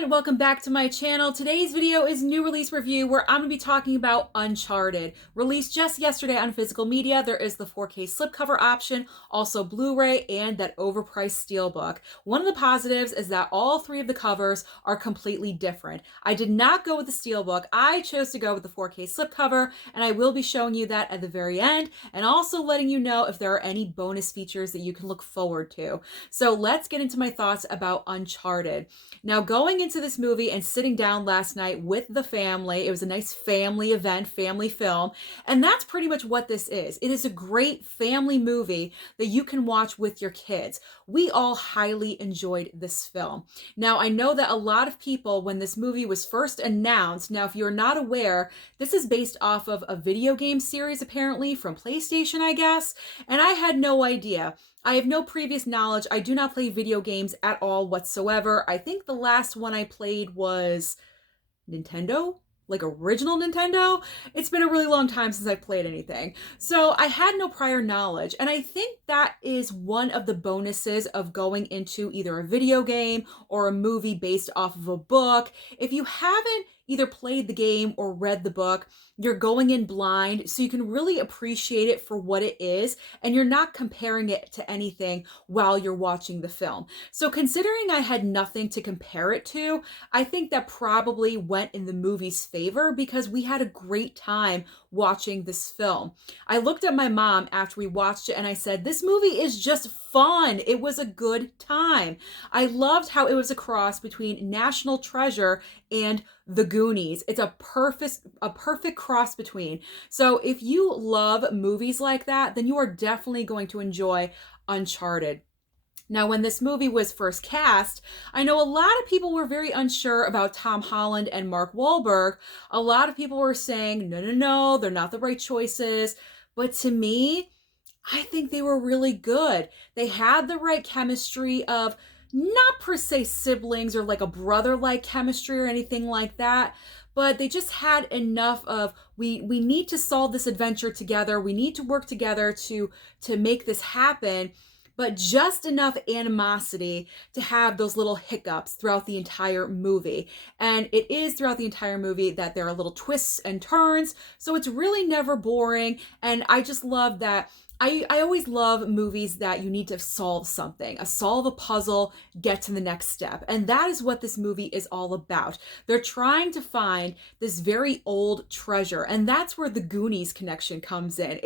everyone, welcome back to my channel. Today's video is new release review where I'm going to be talking about Uncharted. Released just yesterday on physical media, there is the 4K slipcover option, also Blu-ray, and that overpriced steelbook. One of the positives is that all three of the covers are completely different. I did not go with the steelbook, I chose to go with the 4K slipcover, and I will be showing you that at the very end, and also letting you know if there are any bonus features that you can look forward to. So let's get into my thoughts about Uncharted. Now, going into this movie and sitting down last night with the family, it was a nice family event, family film, and that's pretty much what this is. It is a great family movie that you can watch with your kids. We all highly enjoyed this film. Now, I know that a lot of people, when this movie was first announced, now if you're not aware, this is based off of a video game series apparently from PlayStation, I guess, and I had no idea. I have no previous knowledge. I do not play video games at all whatsoever. I think the last one I played was Nintendo, like original Nintendo. It's been a really long time since I've played anything. So I had no prior knowledge. And I think that is one of the bonuses of going into either a video game or a movie based off of a book. If you haven't either played the game or read the book, you're going in blind, so you can really appreciate it for what it is, and you're not comparing it to anything while you're watching the film. So considering I had nothing to compare it to, I think that probably went in the movie's favor because we had a great time watching this film. I looked at my mom after we watched it and I said, this movie is just fun. It was a good time. I loved how it was a cross between National Treasure and The Goonies. It's a perfect cross between. So if you love movies like that, then you are definitely going to enjoy Uncharted. Now, when this movie was first cast, I know a lot of people were very unsure about Tom Holland and Mark Wahlberg. A lot of people were saying, no, they're not the right choices. But to me, I think they were really good. They had the right chemistry of not per se siblings or like a brother-like chemistry or anything like that, but they just had enough of we need to solve this adventure together. We need to work together to make this happen. But just enough animosity to have those little hiccups throughout the entire movie. And it is throughout the entire movie that there are little twists and turns, so it's really never boring. And I just love that. I always love movies that you need to solve something, solve a puzzle, get to the next step. And that is what this movie is all about. They're trying to find this very old treasure. And that's where the Goonies connection comes in.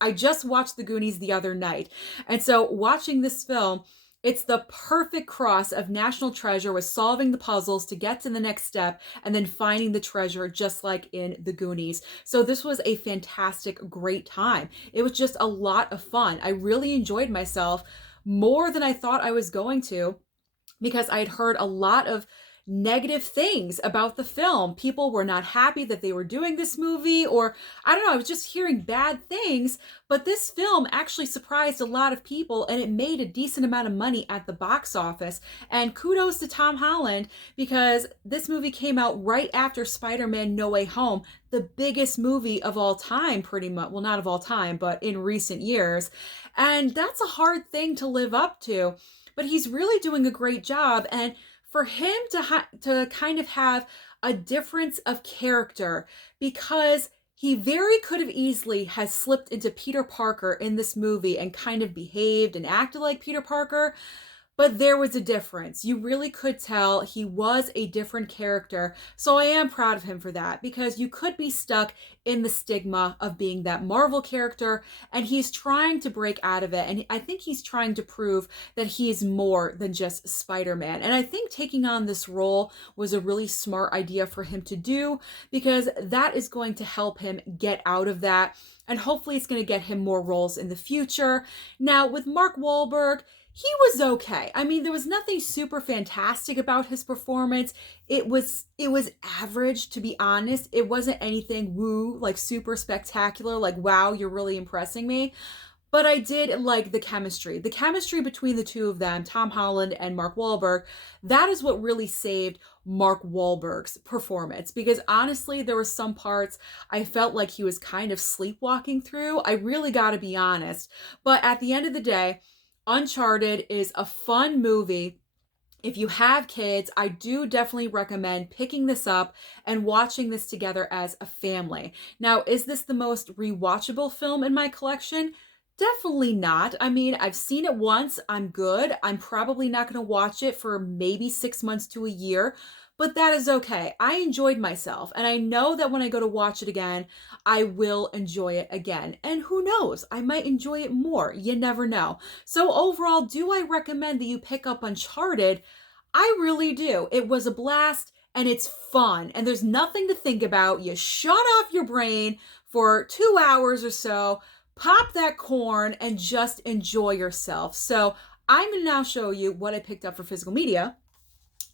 I just watched the Goonies the other night. And so watching this film, it's the perfect cross of National Treasure with solving the puzzles to get to the next step and then finding the treasure just like in the Goonies. So this was a fantastic, great time. It was just a lot of fun. I really enjoyed myself more than I thought I was going to because I had heard a lot of negative things about the film. People were not happy that they were doing this movie, or I don't know, I was just hearing bad things, but this film actually surprised a lot of people and it made a decent amount of money at the box office. And kudos to Tom Holland because this movie came out right after Spider-Man No Way Home, the biggest movie of all time, pretty much. Well, not of all time, but in recent years. And that's a hard thing to live up to, but he's really doing a great job. And for him to kind of have a difference of character, because he very could have easily has slipped into Peter Parker in this movie and kind of behaved and acted like Peter Parker, but there was a difference. You really could tell he was a different character. So I am proud of him for that because you could be stuck in the stigma of being that Marvel character and he's trying to break out of it. And I think he's trying to prove that he is more than just Spider-Man. And I think taking on this role was a really smart idea for him to do because that is going to help him get out of that. And hopefully it's going to get him more roles in the future. Now with Mark Wahlberg, he was okay. I mean, there was nothing super fantastic about his performance. It was average, to be honest. It wasn't anything woo, like super spectacular, like, wow, you're really impressing me. But I did like the chemistry. The chemistry between the two of them, Tom Holland and Mark Wahlberg, that is what really saved Mark Wahlberg's performance. Because honestly, there were some parts I felt like he was kind of sleepwalking through. I really gotta be honest. But at the end of the day, Uncharted is a fun movie If you have kids, I do definitely recommend picking this up and watching this together as a family. Now, is this the most rewatchable film in my collection? Definitely not. I mean, I've seen it once, I'm good. I'm probably not going to watch it for maybe 6 months to a year, but that is okay. I enjoyed myself, and I know that when I go to watch it again, I will enjoy it again. And who knows, I might enjoy it more. You never know. So, overall, do I recommend that you pick up Uncharted? I really do. It was a blast and it's fun, and there's nothing to think about. You shut off your brain for 2 hours or so, pop that corn, and just enjoy yourself. So, I'm going to now show you what I picked up for physical media.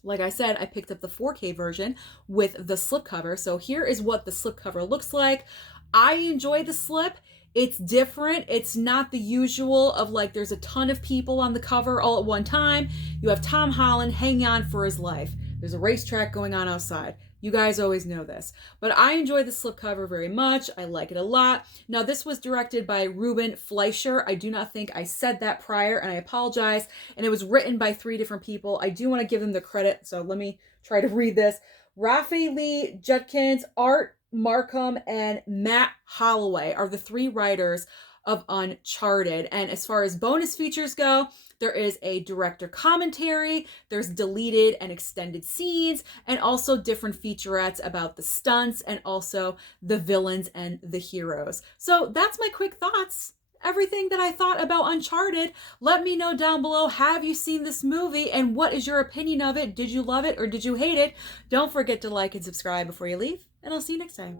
Like I said, I picked up the 4K version with the slipcover. So, here is what the slipcover looks like. I enjoy the slip. It's different. It's not the usual of like there's a ton of people on the cover all at one time. You have Tom Holland hanging on for his life. There's a racetrack going on outside. You guys always know this. But I enjoy the slipcover very much. I like it a lot. Now, this was directed by Ruben Fleischer. I do not think I said that prior, and I apologize. And it was written by 3 different people. I do want to give them the credit, so let me try to read this. Rafi Lee Judkins, Art Markham, and Matt Holloway are the 3 writers of Uncharted. And as far as bonus features go, there is a director commentary, there's deleted and extended scenes, and also different featurettes about the stunts and also the villains and the heroes. So that's my quick thoughts. Everything that I thought about Uncharted. Let me know down below, have you seen this movie and what is your opinion of it? Did you love it or did you hate it? Don't forget to like and subscribe before you leave, and I'll see you next time.